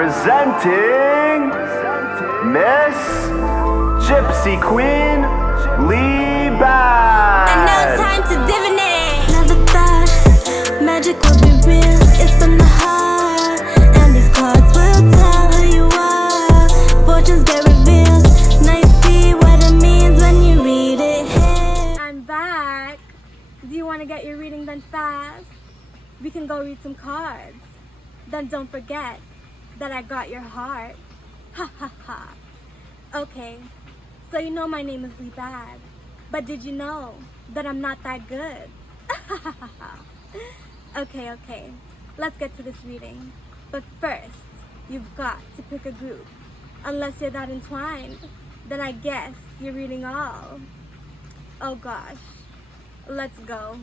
Presenting Miss Gypsy Queen LìB.å.d. And now it's time to divinate. Never thought magic would be real. It's from the heart, and these cards will tell who you are. Fortunes get revealed. Now you see what it means when you read it. Hey. I'm back. Do you want to get your reading done fast? We can go read some cards. Then don't forget that I got your heart. Ha ha ha. Okay, so you know my name is LìB.å.d, but did you know that I'm not that good? Okay, let's get to this reading. But first, you've got to pick a group. Unless you're that entwined, then I guess you're reading all. Oh gosh, let's go.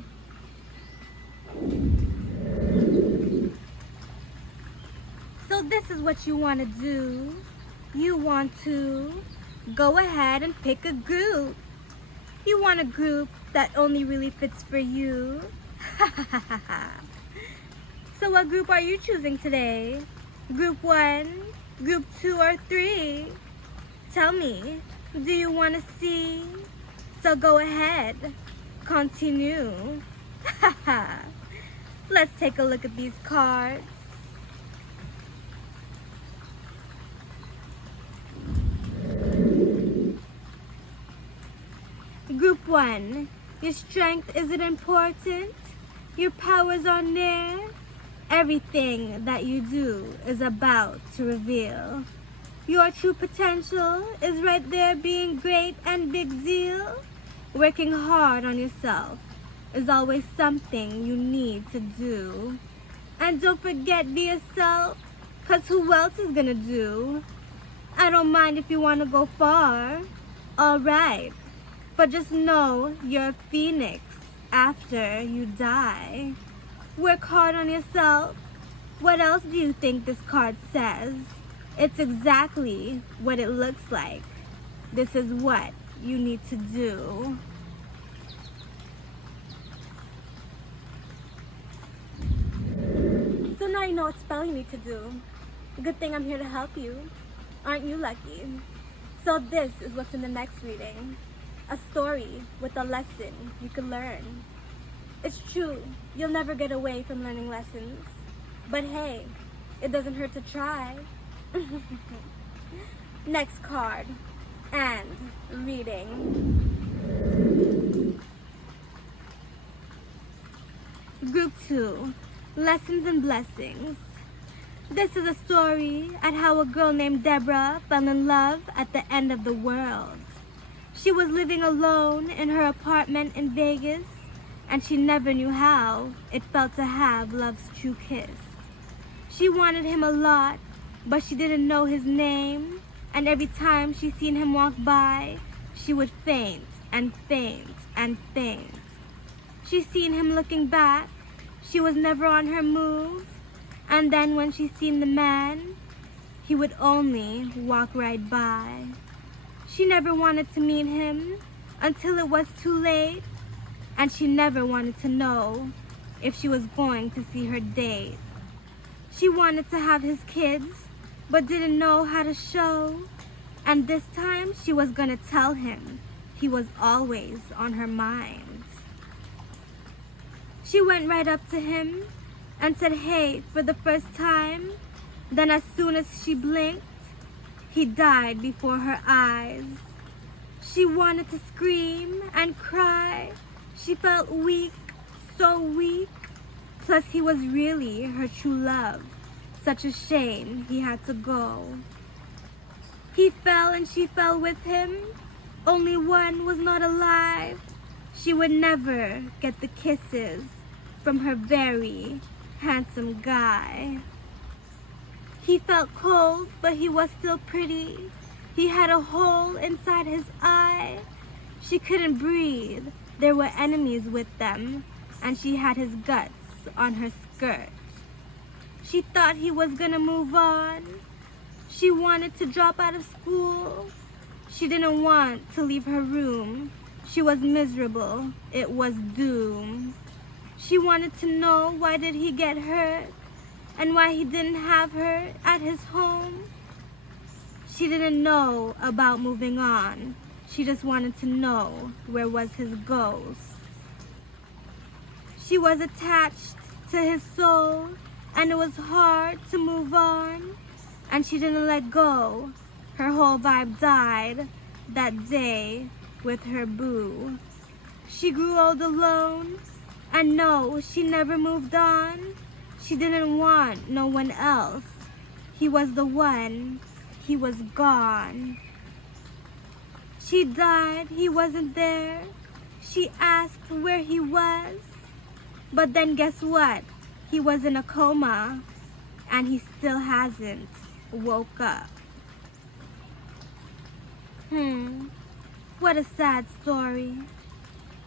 So this is what you want to do. You want to go ahead and pick a group. You want a group that only really fits for you. So what group are you choosing today? Group 1, group 2, or 3? Tell me, do you want to see? So go ahead, continue. Let's take a look at these cards. Group 1, your strength isn't important, your powers are near, everything that you do is about to reveal. Your true potential is right there being great and big deal. Working hard on yourself is always something you need to do. And don't forget be yourself, cause who else is gonna do? I don't mind if you wanna go far, alright. But just know you're a phoenix after you die. Work hard on yourself. What else do you think this card says? It's exactly what it looks like. This is what you need to do. So now you know what spell you need to do. Good thing I'm here to help you. Aren't you lucky? So this is what's in the next reading. A story with a lesson you can learn. It's true, you'll never get away from learning lessons. But hey, it doesn't hurt to try. Next card, and reading. Group 2, Lessons and Blessings. This is a story at how a girl named Deborah fell in love at the end of the world. She was living alone in her apartment in Vegas, and she never knew how it felt to have love's true kiss. She wanted him a lot, but she didn't know his name, and every time she seen him walk by, she would faint and faint and faint. She seen him looking back, she was never on her move, and then when she seen the man, he would only walk right by. She never wanted to meet him until it was too late, and she never wanted to know if she was going to see her date. She wanted to have his kids, but didn't know how to show, and this time she was gonna tell him he was always on her mind. She went right up to him and said hey for the first time, then as soon as she blinked, he died before her eyes. She wanted to scream and cry. She felt weak, so weak. Plus he was really her true love. Such a shame he had to go. He fell and she fell with him. Only one was not alive. She would never get the kisses from her very handsome guy. He felt cold, but he was still pretty. He had a hole inside his eye. She couldn't breathe. There were enemies with them, and she had his guts on her skirt. She thought he was gonna move on. She wanted to drop out of school. She didn't want to leave her room. She was miserable. It was doom. She wanted to know why did he get hurt. and why he didn't have her at his home. She didn't know about moving on. She just wanted to know where was his ghost. She was attached to his soul, and it was hard to move on, and she didn't let go. Her whole vibe died that day with her boo. She grew old alone, and no, she never moved on. She didn't want no one else. He was the one. He was gone. She died. He wasn't there. She asked where he was. But then guess what? He was in a coma, and he still hasn't woke up. What a sad story.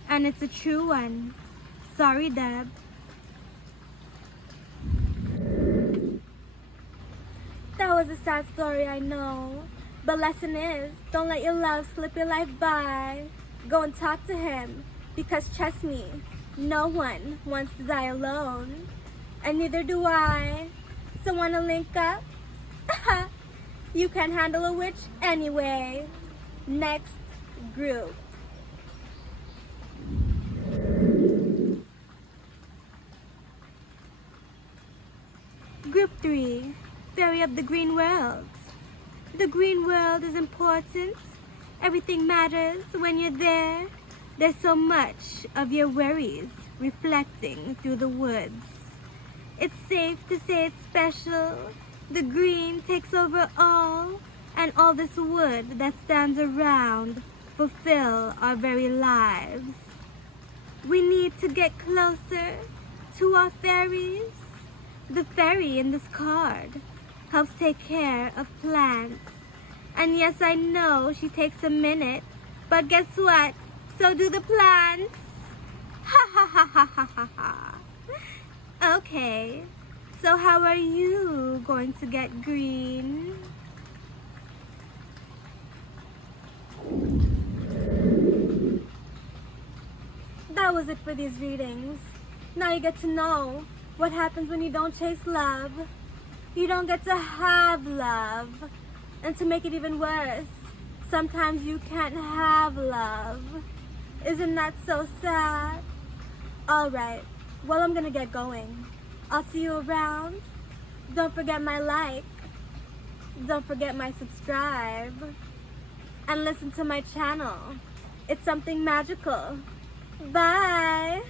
And it's a true one. Sorry, Deb. That was a sad story, I know. But lesson is, don't let your love slip your life by. Go and talk to him. Because trust me, no one wants to die alone. And neither do I. So wanna link up? You can handle a witch anyway. Next group. Group 3, Fairy of the Green World. The green world is important. Everything matters when you're there. There's so much of your worries reflecting through the woods. It's safe to say it's special. The green takes over all, and all this wood that stands around fulfill our very lives. We need to get closer to our fairies. The fairy in this card helps take care of plants. And yes, I know she takes a minute, but guess what? So do the plants. Ha ha ha ha ha ha ha. Okay, so how are you going to get green? That was it for these readings. Now you get to know what happens when you don't chase love. You don't get to have love. And to make it even worse, sometimes you can't have love. Isn't that so sad? Alright, well, I'm gonna get going. I'll see you around. Don't forget my like. Don't forget my subscribe. And listen to my channel. It's something magical. Bye!